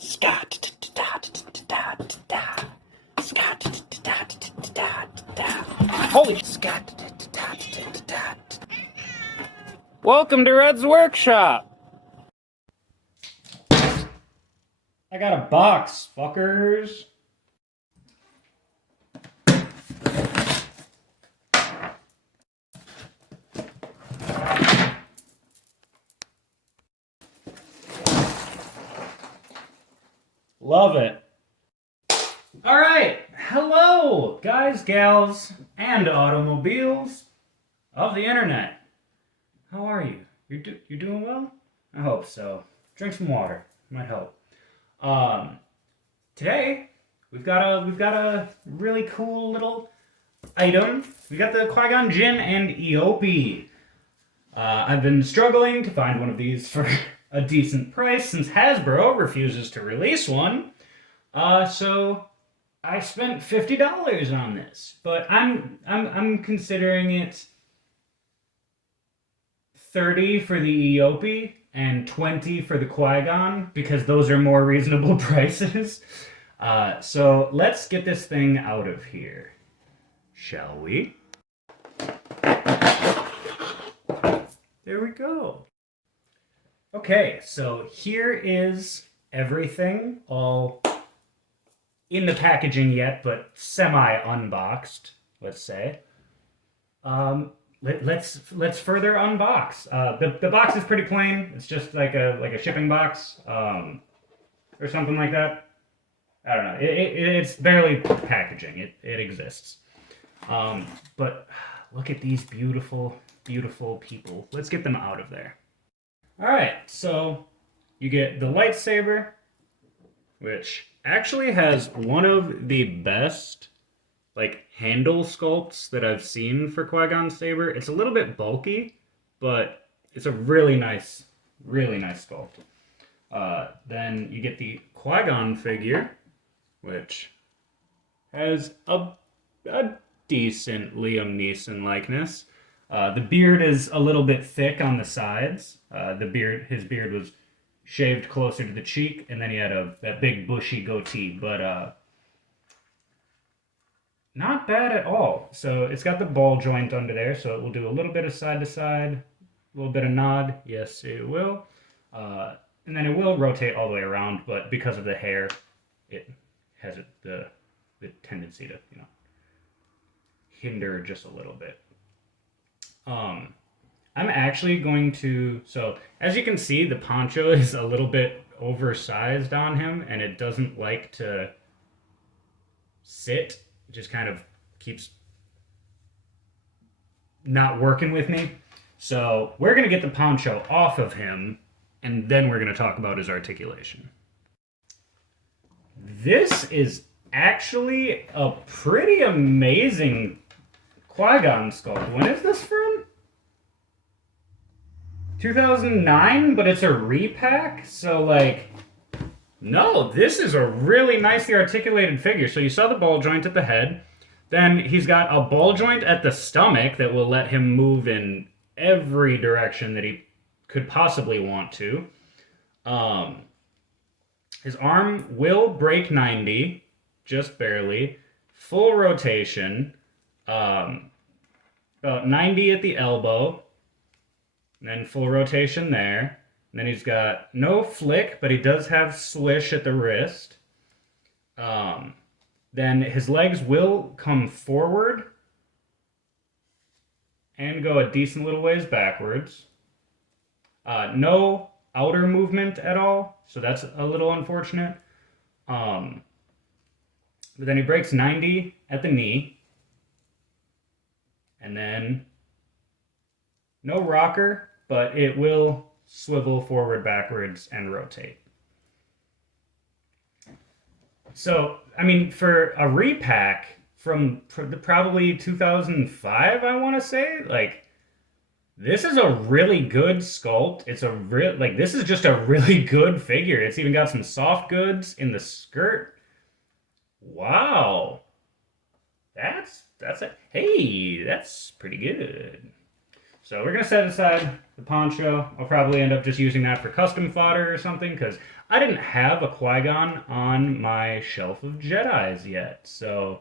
Scott. Holy Scott. Welcome to Red's Workshop. I got a box, fuckers. Love it. All right. Hello, guys, gals, and automobiles of the internet. How are you? You're doing well? I hope so. Drink some water. Might help. Today we've got a really cool little item. We got the Qui-Gon Jinn and Eopie. I've been struggling to find one of these for a decent price since Hasbro refuses to release one. So I spent $50 on this, but I'm considering it 30 for the Eopie and 20 for the Qui-Gon because those are more reasonable prices. So let's get this thing out of here, shall we? There we go. Okay, so here is everything, all in the packaging yet, but semi-unboxed, let's say. Let's further unbox. The box is pretty plain. It's just like a shipping box, or something like that. I don't know. It's barely packaging. It exists. But look at these beautiful, beautiful people. Let's get them out of there. All right, so you get the lightsaber, which actually has one of the best handle sculpts that I've seen for Qui-Gon saber. It's a little bit bulky, but it's a really nice sculpt. Then you get the Qui-Gon figure, which has a decent Liam Neeson likeness. The beard is a little bit thick on the sides. His beard was shaved closer to the cheek, and then he had that big bushy goatee, but not bad at all. So it's got the ball joint under there, so it will do a little bit of side to side, a little bit of nod. Yes, it will. And then it will rotate all the way around, but because of the hair, it has the tendency to, hinder just a little bit. I'm actually going to, so as you can see, the poncho is a little bit oversized on him, and it doesn't like to sit. It just kind of keeps not working with me. So we're going to get the poncho off of him, and then we're going to talk about his articulation. This is actually a pretty amazing Qui-Gon sculpt. When is this from? 2009, but it's a repack, so no, this is a really nicely articulated figure. So you saw the ball joint at the head. Then he's got a ball joint at the stomach that will let him move in every direction that he could possibly want to. His arm will break 90, just barely. Full rotation. About 90 at the elbow. And then full rotation there. And then he's got no flick, but he does have swish at the wrist. Then his legs will come forward and go a decent little ways backwards. No outer movement at all, so that's a little unfortunate. But then he breaks 90 at the knee. And then no rocker, but it will swivel forward, backwards, and rotate. So, I mean, for a repack from probably 2005, I want to say, this is a really good sculpt. It's a this is just a really good figure. It's even got some soft goods in the skirt. Wow. That's it. Hey, that's pretty good. So we're going to set aside the poncho. I'll probably end up just using that for custom fodder or something, because I didn't have a Qui-Gon on my shelf of Jedis yet. So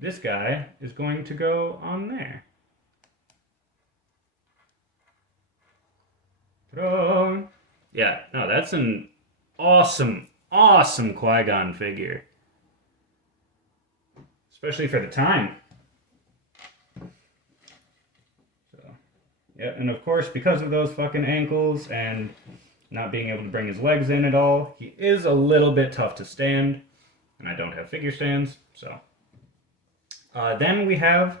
this guy is going to go on there. Ta-da! Yeah, no, that's an awesome, awesome Qui-Gon figure. Especially for the time. So, yeah, and of course, because of those fucking ankles and not being able to bring his legs in at all, he is a little bit tough to stand. And I don't have figure stands, so. Then we have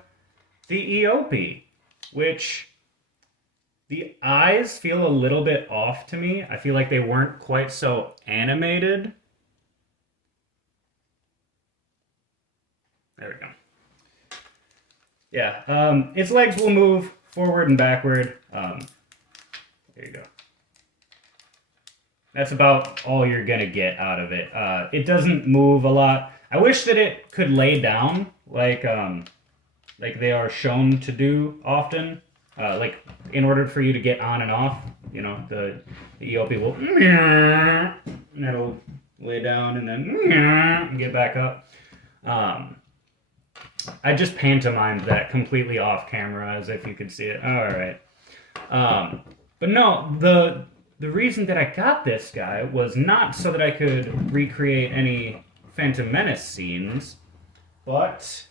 the Eopie, which the eyes feel a little bit off to me. I feel like they weren't quite so animated. There we go. Yeah, its legs will move forward and backward. There you go. That's about all you're gonna get out of it. It doesn't move a lot. I wish that it could lay down like they are shown to do often. Like in order for you to get on and off, you know, the Eopie will and it'll lay down and then get back up. I just pantomimed that completely off camera as if you could see it. All right. But no, the reason that I got this guy was not so that I could recreate any Phantom Menace scenes, but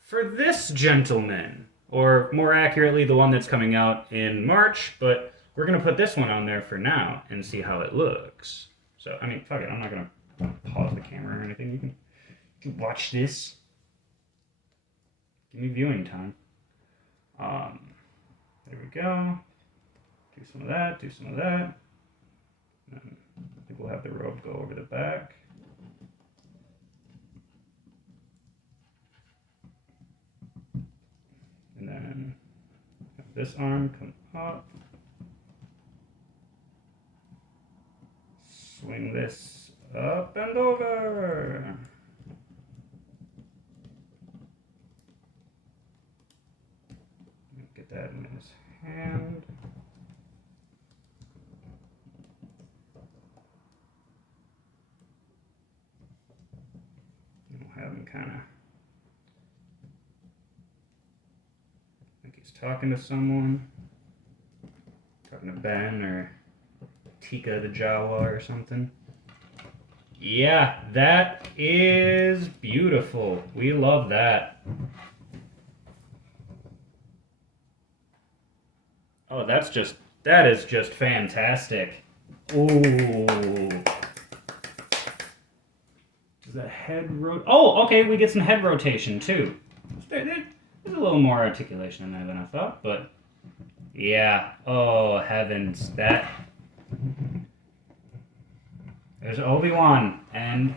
for this gentleman, or more accurately, the one that's coming out in March, but we're going to put this one on there for now and see how it looks. So, I mean, fuck it, I'm not going to pause the camera or anything. You can watch this. Give me viewing time. There we go. Do some of that, do some of that. And I think we'll have the robe go over the back. And then have this arm come up. Swing this up and over. Get that in his hand. And we'll have him kind of, I think he's talking to someone. Talking to Ben or Tika the Jawa or something. Yeah, that is beautiful. We love that. Oh, that is just fantastic. Ooh. Does that head rotate? Oh, okay, we get some head rotation too. There's a little more articulation in there than I thought, but yeah. Oh, heavens. There's Obi-Wan, and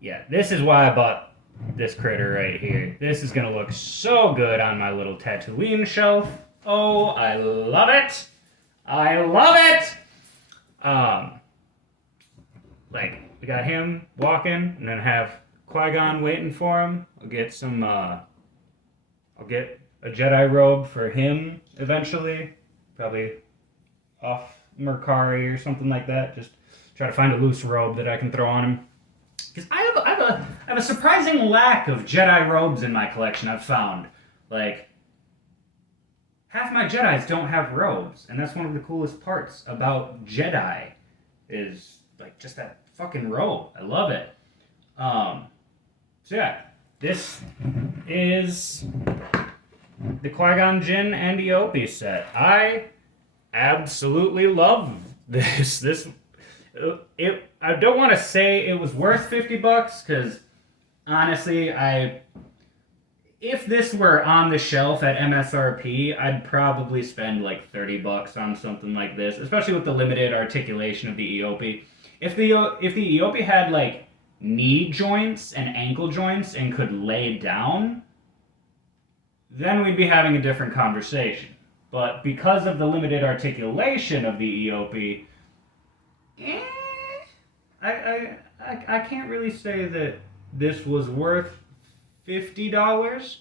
yeah, this is why I bought this critter right here. This is gonna look so good on my little Tatooine shelf. Oh, I love it! I love it! Like, we got him walking, and then have Qui-Gon waiting for him. I'll get a Jedi robe for him eventually. Probably off Mercari or something like that. Just try to find a loose robe that I can throw on him. Because I have a surprising lack of Jedi robes in my collection, I've found. Like, half my Jedis don't have robes, and that's one of the coolest parts about Jedi, is, like, just that fucking robe. I love it. So yeah, this is the Qui-Gon Jinn and Eopie set. I absolutely love this. I don't want to say it was worth $50, because honestly, if this were on the shelf at MSRP, I'd probably spend like $30 on something like this, especially with the limited articulation of the Eopie. If the Eopie had like knee joints and ankle joints and could lay down, then we'd be having a different conversation. But because of the limited articulation of the Eopie, I can't really say that this was worth $50.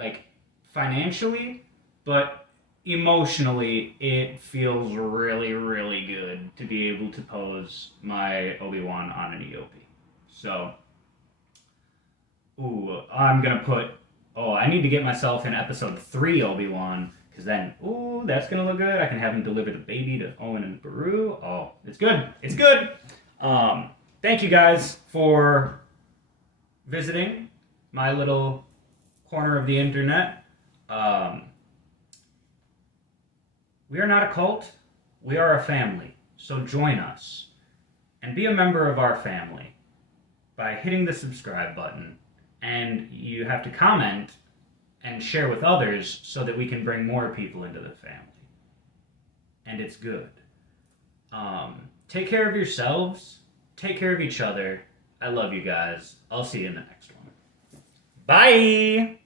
like financially, but emotionally, it feels really, really good to be able to pose my Obi-Wan on an Eopie. So, ooh, I'm gonna put. Oh, I need to get myself in episode 3 Obi-Wan, because then, ooh, that's gonna look good. I can have him deliver the baby to Owen and Beru. Oh, it's good. It's good. Thank you guys for visiting my little corner of the internet. We are not a cult. We are a family. So join us and be a member of our family by hitting the subscribe button. And you have to comment and share with others so that we can bring more people into the family. And it's good. Take care of yourselves. Take care of each other. I love you guys. I'll see you in the next one. Bye!